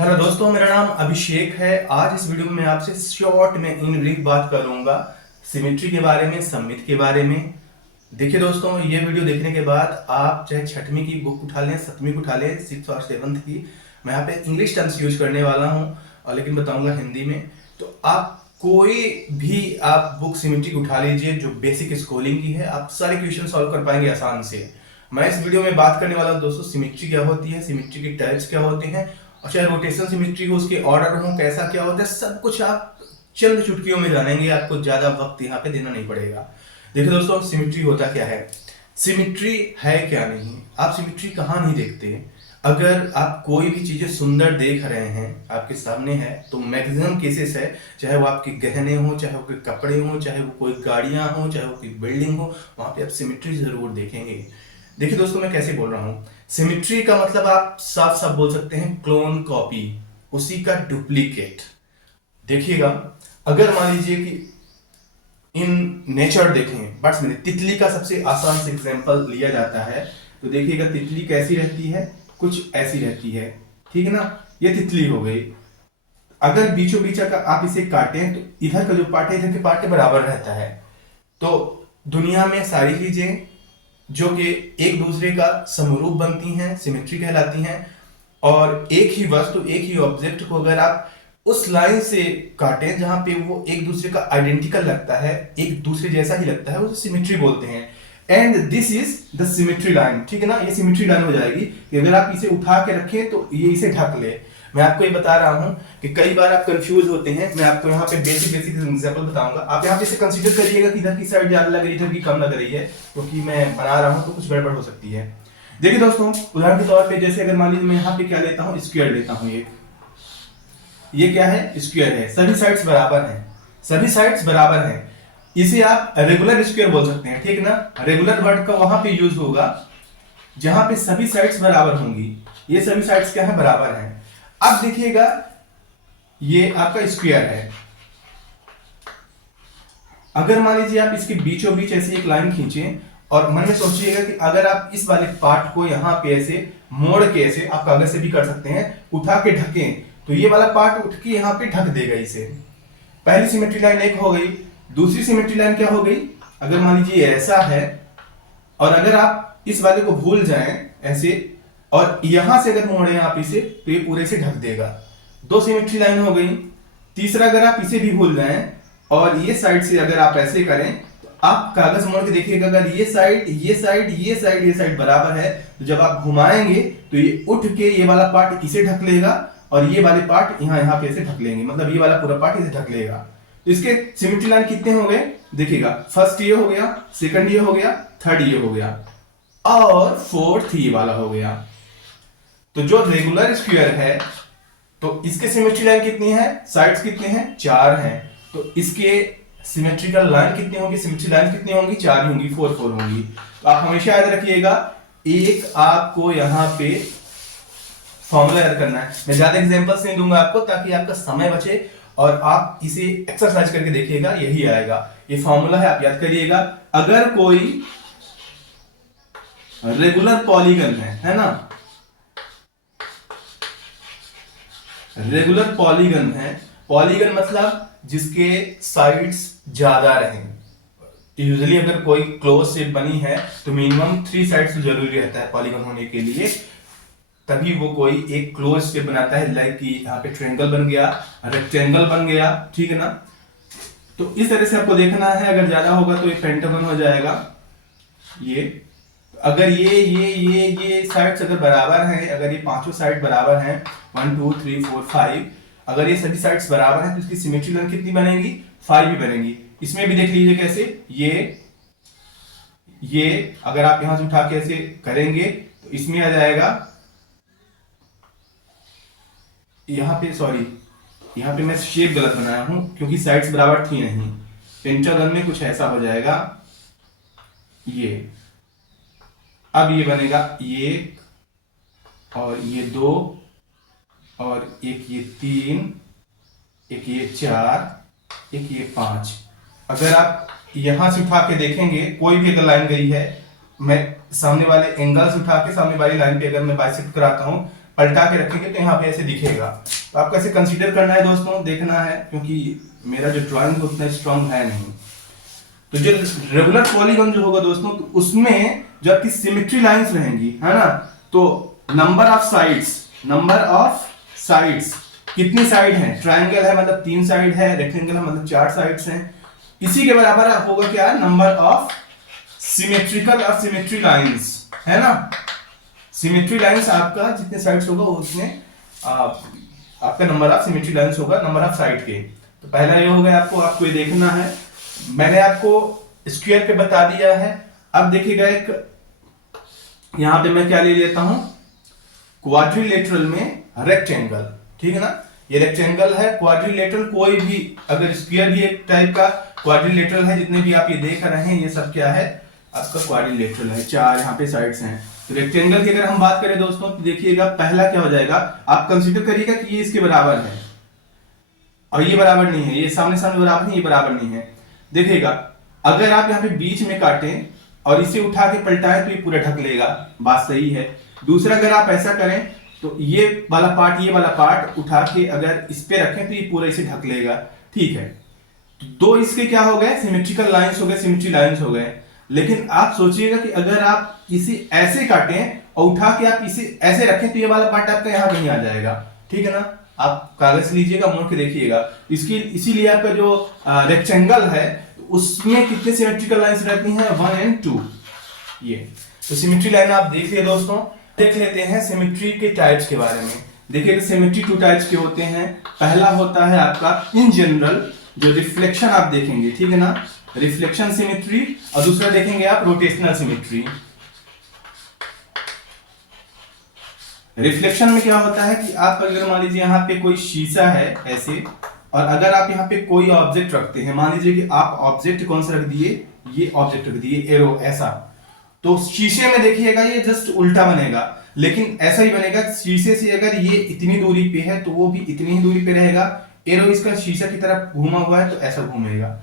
Hello दोस्तों, मेरा नाम अभिषेक है। आज इस वीडियो में मैं आपसे शॉर्ट में इन ब्रीफ बात करूंगा सिमेट्री के बारे में, सममिति के बारे में। देखिए दोस्तों, ये वीडियो देखने के बाद आप चाहे छठवीं की बुक उठा लें, सतवीं को उठा लें, 6th और 7th की, मैं यहाँ पे इंग्लिश टर्म्स यूज करने वाला हूँ और लेकिन बताऊंगा हिंदी में। तो आप कोई भी आप बुक सिमेट्री उठा लीजिए जो बेसिक स्कूलिंग की है, आप सारे क्वेश्चन सॉल्व कर पाएंगे आसान से। मैं इस वीडियो में बात करने वाला हूँ दोस्तों, सिमेट्री क्या होती है, सिमेट्री के टाइप्स क्या होते हैं, और चाहे रोटेशन सिमेट्री हो, उसके ऑर्डर हो, कैसा क्या होता है, सब कुछ आप चंद चुटकियों में जानेंगे। आपको ज्यादा वक्त यहाँ पे देना नहीं पड़ेगा। देखिए दोस्तों, सिमेट्री होता क्या है, सिमेट्री है क्या नहीं। आप सिमेट्री कहाँ नहीं देखते। अगर आप कोई भी चीजें सुंदर देख रहे हैं, आपके सामने है, तो मैक्सिमम केसेस है, चाहे वो आपके गहने हो, चाहे वो कोई कपड़े हो, चाहे वो कोई गाड़ियां हो, चाहे वो कोई बिल्डिंग हो, वहां पे आप सिमेट्री जरूर देखेंगे। देखिए दोस्तों, मैं कैसे बोल रहा हूँ, सिमेट्री का मतलब आप साफ साफ बोल सकते हैं क्लोन, कॉपी, उसी का डुप्लीकेट। देखिएगा, अगर मान लीजिए कि इन नेचर देखें, बट्स में तितली का सबसे आसान से एग्जांपल लिया जाता है, तो देखिएगा तितली कैसी रहती है, कुछ ऐसी रहती है, ठीक है ना। ये तितली हो गई। अगर बीचों बीच अगर आप इसे काटें तो इधर का जो पार्ट है इधर के पार्ट के बराबर रहता है। तो दुनिया में सारी चीजें जो कि एक दूसरे का समरूप बनती हैं, सिमेट्री कहलाती हैं। और एक ही वस्तु, एक ही ऑब्जेक्ट को अगर आप उस लाइन से काटें जहां पे वो एक दूसरे का आइडेंटिकल लगता है, एक दूसरे जैसा ही लगता है, उसे सिमेट्री बोलते हैं। And this is the symmetry line, ठीक है ना। ये सिमेट्री लाइन हो जाएगी कि अगर आप इसे उठा के रखें तो ये इसे ढक ले। मैं आपको ये बता रहा हूं कि कई बार आप कंफ्यूज होते हैं। मैं आपको यहाँ पे बेसिक एग्जांपल बताऊंगा। आप यहाँ पे इसे कंसीडर करिएगा कि इधर की साइड ज्यादा लग रही है, इधर की कम लग रही है, क्योंकि मैं बना रहा हूं तो कुछ गड़बड़ हो सकती है। देखिए दोस्तों, उदाहरण के तौर पे जैसे अगर मान लीजिए मैं यहाँ पे क्या लेता हूँ, स्क्वायर लेता हूँ। ये क्या है, स्क्वायर है। सभी साइड्स बराबर हैं, सभी साइड्स बराबर हैं। इसे आप रेगुलर स्क्वायर बोल सकते हैं, ठीक है ना। रेगुलर वर्ड का वहां पे यूज होगा जहां पे सभी साइड्स बराबर होंगी। ये सभी साइड्स क्या है, बराबर हैं। अब देखिएगा, ये आपका स्क्वायर है। अगर मान लीजिए आप इसके बीचों बीच ऐसे एक लाइन खींचे और मन में सोचिएगा कि अगर आप इस वाले पार्ट को यहाँ पे ऐसे मोड़ के, ऐसे आप कागज से भी कर सकते हैं, उठा के ढकें तो ये वाला पार्ट उठ के यहाँ पे ढक देगा इसे। पहली सिमेट्री लाइन एक हो गई। दूसरी सिमेट्री लाइन क्या हो गई, अगर मान लीजिए ऐसा है और अगर आप इस वाले को भूल जाएं ऐसे और यहां से अगर मोड़े आप इसे तो ये पूरे से ढक देगा। दो सिमेट्री लाइन हो गई। तीसरा, अगर आप इसे भी भूल जाएं और ये साइड से अगर आप ऐसे करें तो आप कागज मोड़ के देखिएगा, अगर ये साइड, ये साइड, ये साइड, ये साइड बराबर है तो जब आप घुमाएंगे तो ये उठ के ये वाला पार्ट इसे ढक लेगा और ये वाले पार्ट यहाँ पे ऐसे ढक लेंगे, मतलब ये वाला पूरा पार्ट इसे ढक लेगा। तो इसके सिमेट्री लाइन कितने हो गए, देखिएगा, फर्स्ट ये हो गया, सेकंड ये हो गया, थर्ड ये हो गया और फोर्थ ये वाला हो गया। तो जो रेगुलर स्क्वायर है तो इसके सिमेट्री लाइन कितनी है, साइड्स कितने हैं, 4 हैं। तो इसके सिमेट्रिकल लाइन कितनी होंगी, सिमेट्री लाइन कितनी होंगी, 4 ही होंगी, 4 4 होंगी। तो आप हमेशा याद रखिएगा, एक आपको यहाँ पे फॉर्मूला याद करना है। मैं ज्यादा एग्जांपल्स नहीं दूंगा आपको ताकि आपका समय बचे और आप इसे एक्सरसाइज करके देखिएगा, यही आएगा। ये फॉर्मूला है, आप याद करिएगा। अगर कोई रेगुलर पॉलीगन है ना, रेगुलर पॉलीगन है, पॉलीगन मतलब जिसके साइड्स ज्यादा रहें। यूजुअली अगर कोई क्लोज शेप बनी है तो मिनिमम 3 साइड्स तो जरूरी रहता है पॉलीगन होने के लिए, तभी वो कोई एक क्लोज शेप बनाता है। लाइक कि यहाँ पे ट्रायंगल बन गया, रेक्टेंगल बन गया, ठीक है ना। तो इस तरह से आपको देखना है। अगर ज्यादा होगा तो ये पेंटागन हो जाएगा। ये अगर ये साइड्स अगर बराबर हैं, अगर ये पांचों साइड बराबर हैं, 1 2 3 4 5, अगर ये सभी साइड्स बराबर हैं तो इसकी सिमेट्री लाइन कितनी बनेगी, 5 भी बनेगी। इसमें भी देख लीजिए कैसे, ये अगर आप यहां से उठा के ऐसे करेंगे तो इसमें आ जाएगा, यहाँ पे सॉरी, यहाँ पे मैं शेप गलत बनाया हूं क्योंकि साइड्स बराबर थी नहीं। पेंटागन में कुछ ऐसा हो जाएगा, ये अब ये बनेगा 1 और ये 2 और एक ये 3, एक ये 4, एक ये 5। अगर आप यहां से उठा के देखेंगे, कोई भी अगर लाइन गई है, मैं सामने वाले एंगल्स उठा के सामने वाली लाइन पे अगर मैं बाइसेक्ट कराता हूं पलटा के रखेंगे तो यहाँ पे ऐसे दिखेगा। तो आपको ऐसे कंसीडर करना है दोस्तों, देखना है, क्योंकि मेरा जो ड्राइंग उतना स्ट्रांग है नहीं। तो जो रेगुलर पॉलीगॉन जो होगा दोस्तों, तो उसमें जो आपकी सिमेट्री लाइंस रहेंगी, है ना, तो नंबर ऑफ साइड्स कितनी साइड है, ट्रायंगल है मतलब 3 साइड है, रेक्टेंगल है मतलब 4 साइड्स हैं, इसी के बराबर होगा क्या, नंबर ऑफ सिमेट्रिकल और सिमेट्री लाइंस, है ना। सिमेट्री लाइंस आपका जितने साइड्स होगा उतने आपका नंबर ऑफ सिमेट्री लाइंस होगा नंबर ऑफ साइड के। तो पहला ये हो गया, आपको ये देखना है। मैंने आपको स्क्वायर पे बता दिया है। अब देखिएगा एक यहां पे मैं क्या ले लेता हूं, क्वाड्रिलेटरल में रेक्टेंगल, ठीक है ना। ये रेक्टेंगल है, क्वाड्रिलेटरल कोई भी, अगर स्क्वायर भी एक टाइप का क्वाड्रिलेटरल है, जितने भी आप ये देख रहे हैं ये सब क्या है, आपका क्वाड्रिलेटरल है, 4 यहाँ पे साइड्स हैं। तो रेक्टेंगल की अगर हम बात करें दोस्तों, तो देखिएगा पहला क्या हो जाएगा, आप कंसीडर करिएगा कि ये इसके बराबर है और ये बराबर नहीं है, ये सामने सामने बराबर नहीं, ये बराबर नहीं है। देखिएगा अगर आप यहाँ पे बीच में काटें और इसे उठा के पलटाएं तो ये पूरा ढक लेगा, बात सही है। दूसरा अगर आप ऐसा करें तो ये वाला पार्ट उठा के अगर इस पे रखें तो ये पूरा इसे ढक लेगा, ठीक है। तो दो इसके क्या हो गए, सिमेट्रिकल लाइंस हो गए, सिमेट्री लाइंस हो गए। लेकिन आप सोचिएगा कि अगर आप इसे ऐसे काटें और उठा के आप इसे ऐसे रखें तो ये वाला पार्ट आपका यहाँ कहीं आ जाएगा, ठीक है ना। आप कागज लीजिएगा, मोड़ के देखिएगा, इसकी इसीलिए आपका जो रेक्टेंगल है उसमें कितने सिमेट्रिकल लाइंस रहती हैं, 1 और 2। ये तो सिमेट्री लाइन आप देखिए दोस्तों। देख लेते हैं सिमेट्री के टाइप्स के बारे में। देखिए सिमेट्री 2 टाइप्स के होते हैं। पहला होता है आपका इन जनरल, जो रिफ्लेक्शन आप देखेंगे, ठीक है ना, रिफ्लेक्शन सिमेट्री, और दूसरा देखेंगे आप रोटेशनल सिमेट्री। रिफ्लेक्शन में क्या होता है कि आप अगर मान लीजिए यहाँ पे कोई शीशा है ऐसे, और अगर आप यहाँ पे कोई ऑब्जेक्ट रखते हैं, मान लीजिए कि आप ऑब्जेक्ट कौन सा रख दिए, ये ऑब्जेक्ट रख दिए एरो ऐसा, तो शीशे में देखिएगा ये जस्ट उल्टा बनेगा, लेकिन ऐसा ही बनेगा, शीशे से अगर ये इतनी दूरी पे है तो वो भी इतनी ही दूरी पे रहेगा, एरो इसका शीशा की तरफ घूमा हुआ है तो ऐसा घूमेगा।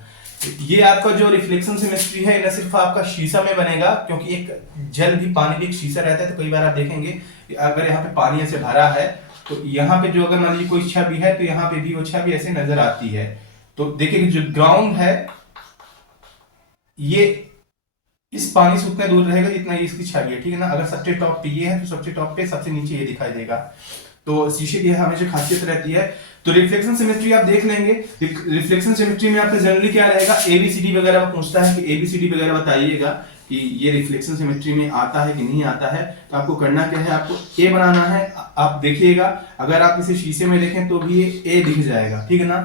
ये आपका जो रिफ्लेक्शन सिमेट्री है न सिर्फ आपका शीशा में बनेगा, क्योंकि एक जल भी, पानी भी एक शीशा रहता है। तो कई बार आप देखेंगे अगर यहाँ पे पानी ऐसे भरा है तो यहाँ पे जो अगर मान लीजिए कोई छवि है तो यहाँ पे भी वो छवि ऐसे नजर आती है। तो देखिए जो ग्राउंड है ये इस पानी से उतना दूर रहेगा जितना ये इसकी छवि है, ठीक है ना। अगर सबसे टॉप पे ये है तो सबसे टॉप पे सबसे नीचे ये दिखाई देगा। तो शीशे की हमेशा खासियत रहती है। तो रिफ्लेक्शन सिमेट्री आप देख लेंगे। रिफ्लेक्शन सिमेट्री में आपका जनरली क्या रहेगा, एबीसीडी वगैरह पूछता है कि एबीसीडी वगैरह बताइएगा कि ये रिफ्लेक्शन सिमेट्री में आता है कि नहीं आता है। तो आपको करना क्या है, आपको ए बनाना है। आप देखिएगा अगर आप इसे शीशे में देखें तो भी ये ए दिख जाएगा, ठीक है ना।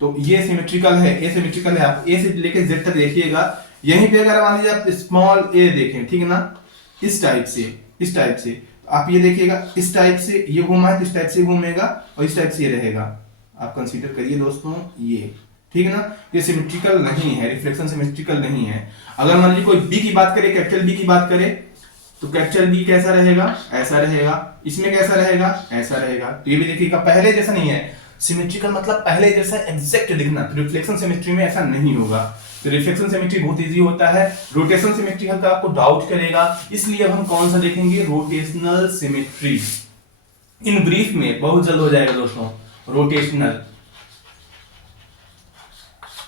तो ये सिमेट्रिकल है, ए सिमेट्रिकल है। आप ए से लेकर जेड तक देखिएगा। यहीं पे अगर मान लीजिए आप स्मॉल ए देखें, ठीक है ना, इस टाइप से आप ये देखिएगा, इस टाइप से ये घूमा है तो इस टाइप से घूमेगा और इस टाइप से ये रहेगा। आप कंसीडर करिए दोस्तों ये, ठीक है ना। ये सिमेट्रिकल नहीं है, रिफ्लेक्शन सिमेट्रिकल नहीं है। अगर मान लीजिए कोई बी की बात करें, कैपिटल बी की बात करें, तो कैपिटल बी कैसा रहेगा, ऐसा रहेगा। इसमें कैसा रहेगा, ऐसा रहेगा। तो ये भी देखिएगा पहले जैसा नहीं है। सिमेट्रिकल मतलब पहले जैसा एग्जैक्ट दिखना। तो रिफ्लेक्शन सिमेट्री में ऐसा नहीं होगा। तो रिफ्लेक्शन सिमेट्री बहुत इजी होता है। रोटेशन सिमेट्री हल्का आपको डाउट करेगा, इसलिए अब हम कौन सा देखेंगे, रोटेशनल सिमेट्री। इन ब्रीफ में बहुत जल्द हो जाएगा दोस्तों, रोटेशनल।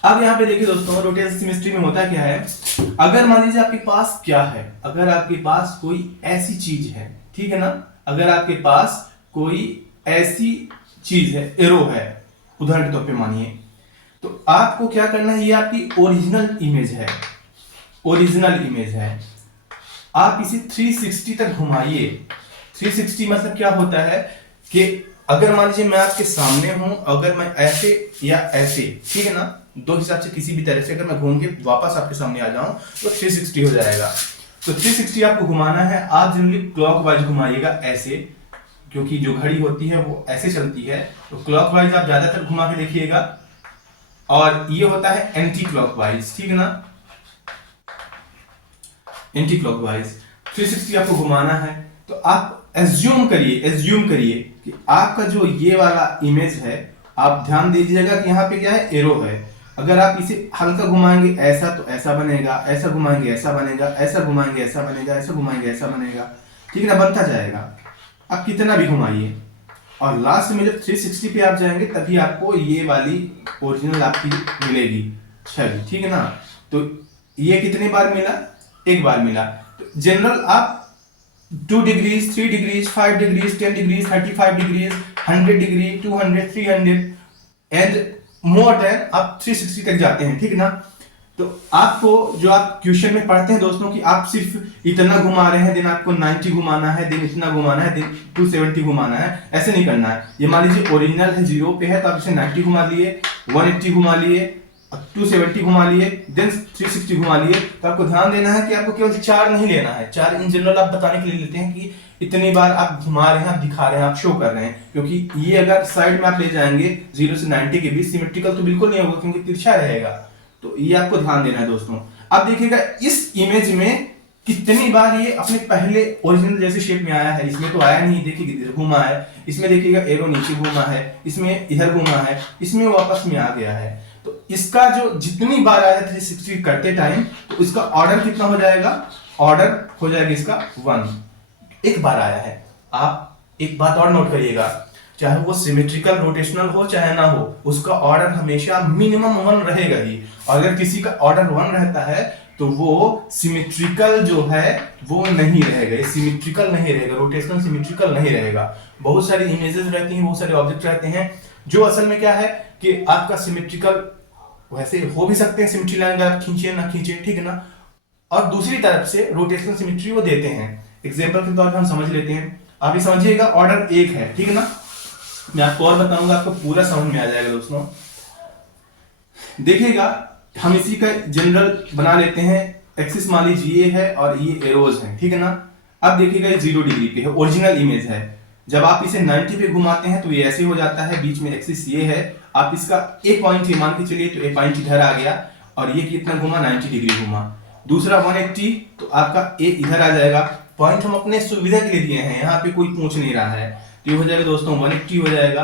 अब यहां पे देखिए दोस्तों, रोटेशनल सिमेट्री में होता क्या है, अगर मान लीजिए आपके पास क्या है, अगर आपके पास कोई ऐसी चीज है, ठीक है ना, अगर आपके पास कोई ऐसी चीज है, एरो है, उदाहरण के तौर पे मानिए, तो आपको क्या करना है, ये आपकी ओरिजिनल इमेज है। आप इसे 360 तक घुमाइए। 360 मतलब क्या होता है कि अगर मान लीजिए मैं आपके सामने हूं, अगर मैं ऐसे या ऐसे, ठीक है ना, दो हिसाब से किसी भी तरह से अगर मैं घूम के वापस आपके सामने आ जाऊं तो 360 हो जाएगा। तो 360 आपको घुमाना है। आप जनरली क्लॉकवाइज घुमाइएगा ऐसे, क्योंकि जो घड़ी होती है वो ऐसे चलती है। तो क्लॉकवाइज आप ज्यादातर घुमा के देखिएगा। और ये होता है एंटी क्लॉकवाइज, ठीक है ना, एंटी क्लॉकवाइज। 360 आपको घुमाना है। तो आप एज्यूम करिए कि आपका जो ये वाला इमेज है, आप ध्यान दीजिएगा कि यहाँ पे क्या है, एरो है। अगर आप इसे हल्का घुमाएंगे ऐसा तो ऐसा बनेगा, ऐसा घुमाएंगे ऐसा बनेगा, ऐसा घुमाएंगे ऐसा बनेगा, ऐसा घुमाएंगे ऐसा बनेगा, ठीक है ना, बनता जाएगा। आप कितना भी घुमाइए, और लास्ट में जब 360 पे आप जाएंगे तभी आपको ये वाली ओरिजिनल आपकी मिलेगी छवि, ठीक है ना। तो ये कितनी बार मिला, एक बार मिला। तो जनरल आप 2 degrees, 3 degrees, 5 degrees, 10 degrees, 35 degrees, 100 degree, 200, 300 and more than आप 360 तक जाते हैं, ठीक ना। तो आपको जो आप क्वेश्चन में पढ़ते हैं दोस्तों कि आप सिर्फ इतना घुमा रहे हैं, दिन आपको 90 घुमाना है, दिन इतना घुमाना है, दिन 270 घुमाना है, ऐसे नहीं करना है। ये मान लीजिए ओरिजिनल है 0 पे है तो आप इसे 90 घुमा लिए, 180 घुमा लिए, 270 घुमा लिए, देन 360 घुमा लिए। तो आपको ध्यान देना है कि आपको केवल 4 नहीं लेना है। 4 इन जनरल आप बताने के लिए लेते हैं कि इतनी बार आप घुमा रहे हैं, आप दिखा रहे हैं, आप शो कर रहे हैं, क्योंकि ये अगर साइड में आप ले जाएंगे 0 से 90 के बीच, सिमेट्रिकल तो बिल्कुल नहीं होगा क्योंकि तिरछा रहेगा। तो ये आपको ध्यान देना है दोस्तों। अब देखिएगा इस इमेज में कितनी बार ये अपने पहले ओरिजिनल जैसे शेप में आया है। इसमें तो आया नहीं, देखिए इधर घूमा है, इसमें देखिएगा एरो नीचे घूमा है, इसमें इधर घूमा है, इसमें वापस में आ गया है। तो इसका जो जितनी बार आया 360 करते टाइम, तो इसका ऑर्डर कितना हो जाएगा, ऑर्डर हो जाएगा इसका 1, एक बार आया है। आप एक बात और नोट करिएगा, चाहे वो सिमेट्रिकल रोटेशनल हो चाहे ना हो, उसका ऑर्डर हमेशा मिनिमम 1 रहेगा ही। और अगर किसी का ऑर्डर 1 रहता है तो वो सिमेट्रिकल जो है वो नहीं रहेगा, सिमेट्रिकल नहीं रहेगा, रोटेशनल सिमेट्रिकल नहीं रहेगा। बहुत सारी इमेजेस रहती हैं, बहुत सारे ऑब्जेक्ट रहते हैं जो असल में क्या है कि आपका सिमेट्रिकल वैसे हो भी सकते हैं, सिमेट्री लाइन अगर आप खींचे ना खींचे, ठीक है ना। और दूसरी तरफ से रोटेशनल सिमेट्री वो देते हैं। एग्जांपल के तौर पर हम समझ लेते हैं, आप ये समझिएगा ऑर्डर 1 है, ठीक है ना। मैं आपको और बताऊंगा, आपको पूरा समझ में आ जाएगा दोस्तों। देखिएगा हम इसी का जनरल बना लेते हैं। एक्सिस मान लीजिए ये है और ये एरोज है, ठीक है ना। अब देखिएगा ये 0 डिग्री पे है, ओरिजिनल इमेज है। जब आप इसे 90 पे घुमाते हैं तो ये ऐसे हो जाता है, बीच में एक्सिस ये है। आप इसका एक पॉइंट ये मान के चलिए, तो एक पॉइंट इधर आ गया और ये कितना घुमा, 90 डिग्री घुमा। दूसरा 180, तो आपका ए इधर आ जाएगा। पॉइंट हम अपने सुविधा के लिए दिए हैं, यहाँ पे कोई पूछ नहीं रहा है। तो ये हो जाएगा दोस्तों 180 हो जाएगा।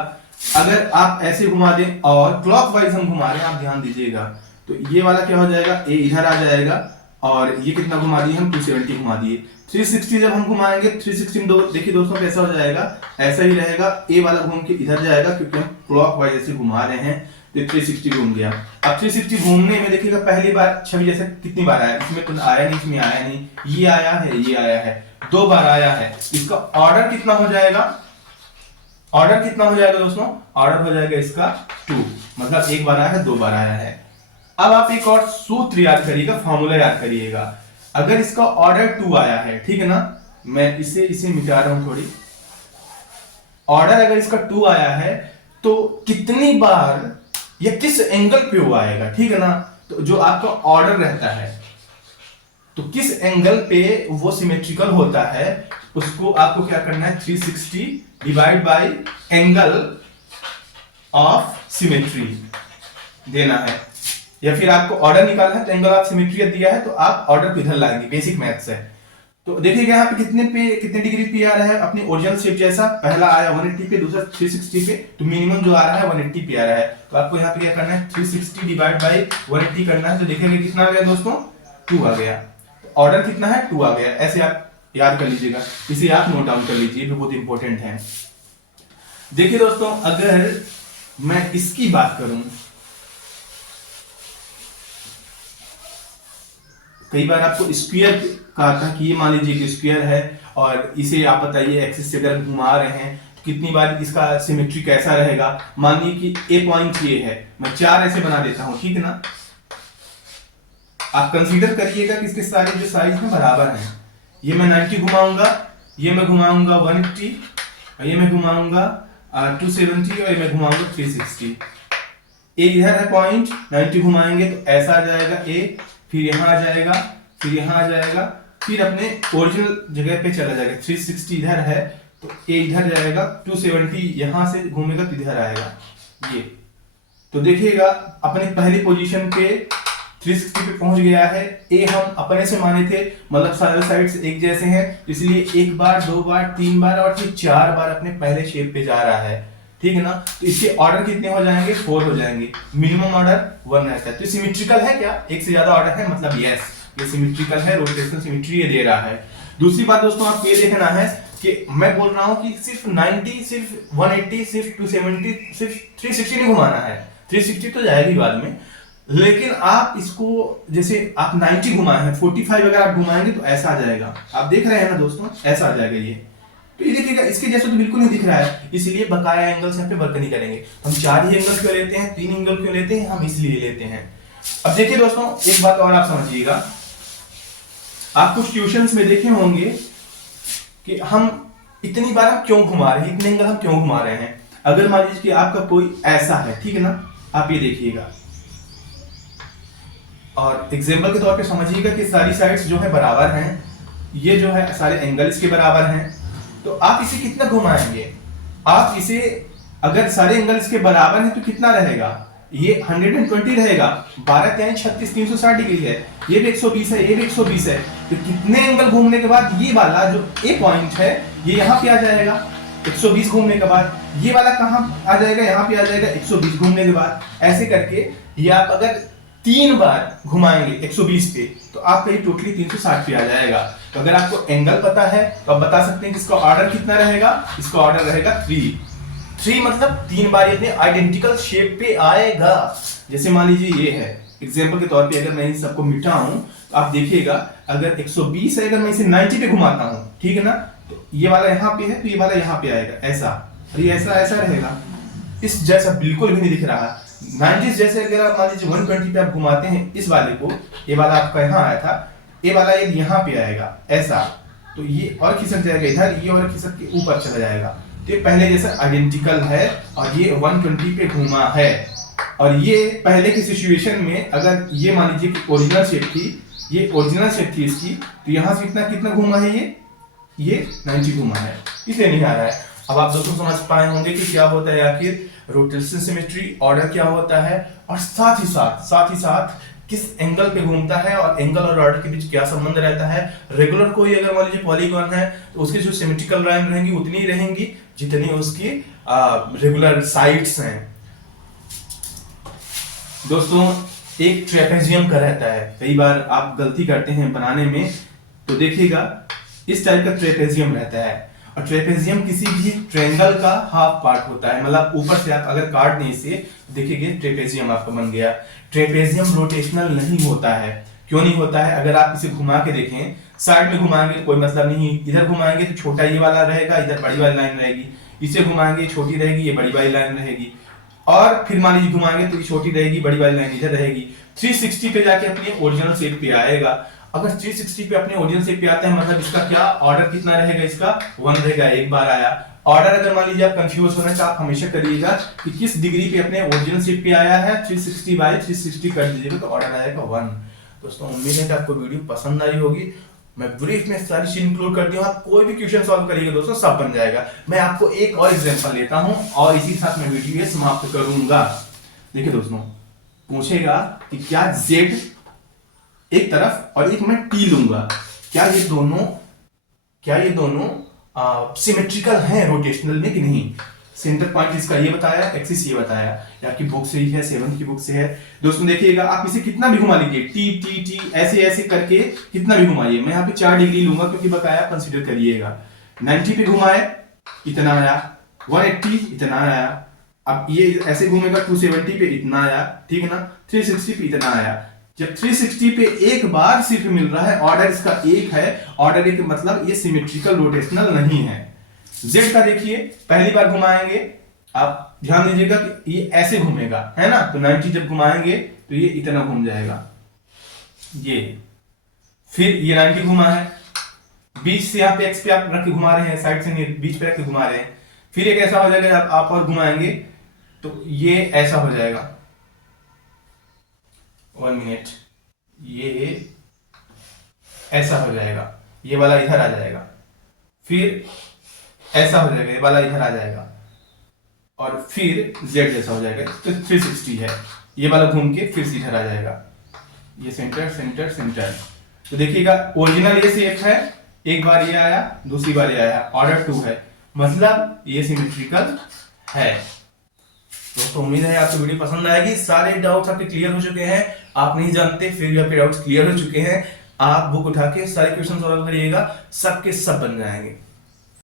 अगर आप ऐसे घुमा दें और क्लॉकवाइज हम घुमा रहे हैं, आप ध्यान दीजिएगा, तो ये वाला क्या हो जाएगा, ए इधर आ जाएगा और ये कितना घुमा दिए हम, 270 घुमा दिए। 360 जब हम घुमाएंगे, 360 में देखिए दोस्तों कैसा हो जाएगा, ऐसा ही रहेगा। ए वाला घूम के इधर जाएगा क्योंकि हम क्लॉकवाइज ऐसे घुमा रहे हैं, तो 360 घूम गया। अब 360 घूमने में देखिएगा पहली बार छवि जैसे कितनी बार आया, इसमें तो आया नहीं, इसमें आया नहीं, ये आया है, ये आया है, 2 बार आया है। इसका ऑर्डर कितना हो जाएगा, ऑर्डर कितना हो जाएगा दोस्तों, ऑर्डर हो जाएगा इसका 2, मतलब 1 बार आया है, 2 बार आया है। अब आप एक और सूत्र याद करिएगा, फॉर्मूला याद करिएगा। अगर इसका ऑर्डर 2 आया है, ठीक है ना, मैं इसे मिटा रहा हूं थोड़ी। ऑर्डर अगर इसका 2 आया है तो कितनी बार या किस एंगल पे वो आएगा, ठीक है ना। तो जो आपका ऑर्डर रहता है तो किस एंगल पे वो सिमेट्रिकल होता है, उसको आपको क्या करना है, 360 divide by angle of symmetry देना है। या फिर आपको ऑर्डर निकालना है तो एंगल ऑफ सिमेट्री दिया है तो आप ऑर्डर को इधर लाएंगे, बेसिक मैथ्स है। तो देखिएगा यहाँ पे कितने डिग्री पे आ रहा है, अपनी ओरिजिनल शेप जैसा। पहला आया 180 पे, दूसरा 360 पे, तो मिनिमम जो आ रहा है 180 पे आ रहा है। तो आपको यहाँ पे क्या करना है, 360 डिवाइड बाय 180 करना है। तो देखिएगा कितना आ गया दोस्तों, 2 आ गया। ऑर्डर कितना है, 2 आ गया। ऐसे आप याद कर लीजिएगा, इसे आप नोट डाउन कर लीजिए, भी बहुत इंपॉर्टेंट है। देखिए दोस्तों, अगर मैं इसकी बात करूं, कई बार आपको स्क्वायर कहा था कि ये मान लीजिए कि स्क्वायर है और इसे आप बताइए एक्सिस से अगर घुमा रहे हैं तो कितनी बार इसका सिमेट्री कैसा रहेगा। मानिए कि ए पॉइंट ये है, मैं 4 ऐसे बना देता हूं, ठीक है ना। आप कंसीडर करिएगा कि इसके सारे जो साइज हैं बराबर हैं। ये मैं 90 घुमाऊंगा, ये मैं घुमाऊंगा 180, और ये मैं घुमाऊंगा 270, और ये मैं घुमाऊंगा 360। ए इधर है पॉइंट, 90 घुमाएंगे तो ऐसा आ जाएगा ए, फिर यहाँ आ जाएगा, फिर यहाँ आ जाएगा, फिर अपने ओरिजिनल जगह पे चला जाएगा। 360 इधर है तो ए इधर जाएगा, 270 यहां से घूमेगा तो इधर आएगा ये। तो देखिएगा अपनी पहली पोजीशन पे 360 पे पहुंच गया है। ए हम अपने से माने थे, मतलब सारे साइड्स एक जैसे हैं, इसलिए 1 बार 2 बार 3 बार और फिर 4 बार अपने पहले शेप पे जा रहा है, ठीक है ना। तो इसके ऑर्डर कितने हो जाएंगे, 4 हो जाएंगे। मिनिमम ऑर्डर 1 रहता है। तो सिमेट्रिकल है क्या, एक से ज्यादा ऑर्डर है, मतलब यस ये सिमेट्रिकल है, रोटेशनल सिमेट्री ये दे रहा है। दूसरी बात दोस्तों आप ये देखना है, कि मैं बोल रहा हूं कि सिर्फ 90, सिर्फ 180, सिर्फ 270, सिर्फ 360 नहीं घुमाना है। 360 तो जाएगी बाद में, लेकिन आप इसको जैसे आप 90 घुमाए हैं, 45 अगर आप घुमाएंगे तो ऐसा आ जाएगा। आप देख रहे हैं ना दोस्तों, ऐसा आ जाएगा ये। तो ये देखिएगा, इसके जैसा तो बिल्कुल नहीं दिख रहा है, इसलिए बकाया एंगल्स यहाँ पे वर्क नहीं करेंगे। हम 4 ही एंगल क्यों लेते हैं, 3 एंगल क्यों लेते हैं, हम इसलिए लेते हैं। अब देखिए दोस्तों, एक बात और आप समझिएगा, आप कुछ ट्यूशंस में देखे होंगे कि हम इतनी बार हम क्यों घुमा रहे हैं, इतने एंगल हम क्यों घुमा रहे हैं। अगर मान लीजिए कि आपका कोई ऐसा है, ठीक है ना, आप ये देखिएगा और एग्जाम्पल के तौर पे समझिएगा कि सारी साइड्स जो है बराबर हैं, ये जो है सारे एंगल इसके बराबर हैं, तो आप इसे कितना घुमाएंगे। आप इसे अगर सारे एंगल इसके बराबर हैं तो कितना रहेगा, ये 120 रहेगा, 12 3 36 360 डिग्री है, ये भी 120 है, ये भी 120 है। तो कितने एंगल घूमने के बाद ये वाला जो ए पॉइंट है ये यहाँ पे आ जाएगा 120 घूमने के बाद, ये वाला कहाँ आ जाएगा, यहाँ पे आ जाएगा 120 घूमने के बाद। ऐसे करके ये आप अगर 3 बार घुमाएंगे 120 पे तो आपका ये टोटली 360 पे आ जाएगा। तो अगर आपको एंगल पता है तो आप बता सकते हैं कि इसका ऑर्डर कितना रहेगा, इसका ऑर्डर रहेगा 3 मतलब 3 बार ये आइडेंटिकल शेप पे आएगा। जैसे मान लीजिए ये है, एग्जांपल के तौर पे अगर मैं इन सबको मिटाऊं तो आप देखिएगा, अगर 120 है, अगर मैं इसे 90 पे घुमाता हूं, ठीक है ना, तो ये वाला यहाँ पे है तो ये वाला यहाँ पे आएगा ऐसा, और ये ऐसा ऐसा रहेगा, इस जैसा बिल्कुल भी नहीं दिख रहा। 90 जैसे अगर आप मान लीजिए 120 पे आप घुमाते हैं इस वाले को, ये वाला आपका यहाँ आया था, ये वाला ये यहाँ पे आएगा ऐसा, तो ये और खिसक जाएगा इधर, ये और खिसक के ऊपर चला जाएगा। तो ये पहले जैसा आइडेंटिकल है और ये 120 पे घूमा है। और ये पहले की सिचुएशन में अगर ये मान लीजिए कि ओरिजिनल शेप थी, ये ओरिजिनल शेप थी इसकी, तो यहाँ से कितना घूमा है, ये 90 घूमा है, इसलिए नहीं आ रहा है। अब आप दोस्तों समझ पाए होंगे कि क्या होता है आखिर रोटेशन सिमेट्री, ऑर्डर क्या होता है, और साथ ही साथ किस एंगल पे घूमता है और एंगल और ऑर्डर के बीच क्या संबंध रहता है। रेगुलर कोई अगर मान लीजिए पॉलीगॉन है तो उसकी जो सिमेट्रिकल लाइन रहेंगी उतनी ही रहेंगी जितनी उसकी रेगुलर साइड्स हैं। दोस्तों एक ट्रेपेजियम का रहता है, कई बार आप गलती करते हैं बनाने में, तो देखिएगा इस टाइप का ट्रेपेजियम रहता है, और ट्रेपेजियम किसी भी ट्रायंगल का हाफ पार्ट होता है, मतलब ऊपर से आप अगर काट दें इसे, देखिए ट्रेपेजियम आपका बन गया। ट्रेपेजियम रोटेशनल नहीं होता है। क्यों नहीं होता है, अगर आप इसे घुमा के देखें, साइड में घुमाएंगे तो कोई मतलब नहीं, इधर घुमाएंगे तो छोटा ये वाला रहेगा, इधर बड़ी वाली लाइन रहेगी, इसे घुमाएंगे छोटी रहेगी, ये बड़ी वाली लाइन रहेगी, और फिर मान लीजिए घुमाएंगे तो ये छोटी रहेगी, बड़ी वाली लाइन इधर रहेगी। 360 पे जाके अपने ओरिजिनल शेप पे आएगा। अगर 360 पे अपने ओरिजिनल शेप पे आता है मतलब इसका क्या ऑर्डर कितना रहेगा, इसका 1 रहेगा, एक बार आया। ऑर्डर अगर मान लीजिए आप कंफ्यूज हो रहे हैं तो आप हमेशा करिएगा कि किस डिग्री पे अपने ओरिजिनल शेप पे आया है, 360/360 कर दीजिएगा तो ऑर्डर आएगा 1। दोस्तों उम्मीद है कि आपको वीडियो पसंद आई होगी। मैं ब्रीफ में सारी चीज इंक्लूड कर दिया हूं, आप कोई भी क्वेश्चन सॉल्व करिएगा दोस्तों सब बन जाएगा। मैं आपको एक और एग्जांपल लेता हूं और इसी के साथ मैं वीडियो समाप्त करूंगा। देखिए दोस्तों, पूछेगा कि क्या z एक तरफ और एक मैं t लूंगा, क्या ये दोनों सिमेट्रिकल हैं रोटेशनल में कि नहीं। सेंटर पॉइंट इसका ये बताया, एक्सिस ये बताया, या आपकी बुक से ही है, 7th की बुक से है। दोस्तों देखिएगा, आप इसे कितना भी घुमा लीजिए, टी ऐसे करके कितना भी घुमाइए। मैं यहाँ पे 4 डिग्री लूंगा क्योंकि बकाया कंसीडर करिएगा। 90 पे घुमाए इतना आया, 180 इतना आया, अब ये ऐसे घूमेगा 270 पे इतना आया, ठीक है ना, 360 पे इतना आया। जब 360 पे एक बार सिर्फ मिल रहा है, ऑर्डर इसका एक है, ऑर्डर एक मतलब ये सिमेट्रिकल रोटेशनल नहीं है। जेड का देखिए, पहली बार घुमाएंगे, आप ध्यान दीजिएगा कि ये ऐसे घूमेगा, है ना, तो 90 जब घुमाएंगे तो ये इतना घूम जाएगा, ये फिर ये 90 घुमा है, बीच से यहाँ पे एक्स पे आप रख के घुमा रहे हैं, साइड से नहीं बीच पे रख के घुमा रहे हैं, फिर एक ऐसा हो जाएगा, आप और घुमाएंगे तो ये ऐसा हो जाएगा, 1 मिनट, ये ऐसा हो जाएगा, ये वाला इधर आ जाएगा, फिर ऐसा हो जाएगा, ये वाला इधर आ जाएगा, और फिर z जैसा हो जाएगा, तो 360 है, ये वाला घूम के फिर इधर आ जाएगा, ये सेंटर सेंटर सेंटर। तो देखिएगा ओरिजिनल ये शेप है, एक बार ये आया, दूसरी बार ये आया, ऑर्डर 2 है, मतलब ये सिमेट्रिकल है। दोस्तों उम्मीद है आपको वीडियो पसंद आएगी। सारे डाउट्स आपके क्लियर हो चुके हैं, आप नहीं जानते फिर भी आपके डाउट्स क्लियर हो चुके हैं। आप बुक उठा के सारे क्वेश्चन सॉल्व करिएगा, सबके सब बन जाएंगे।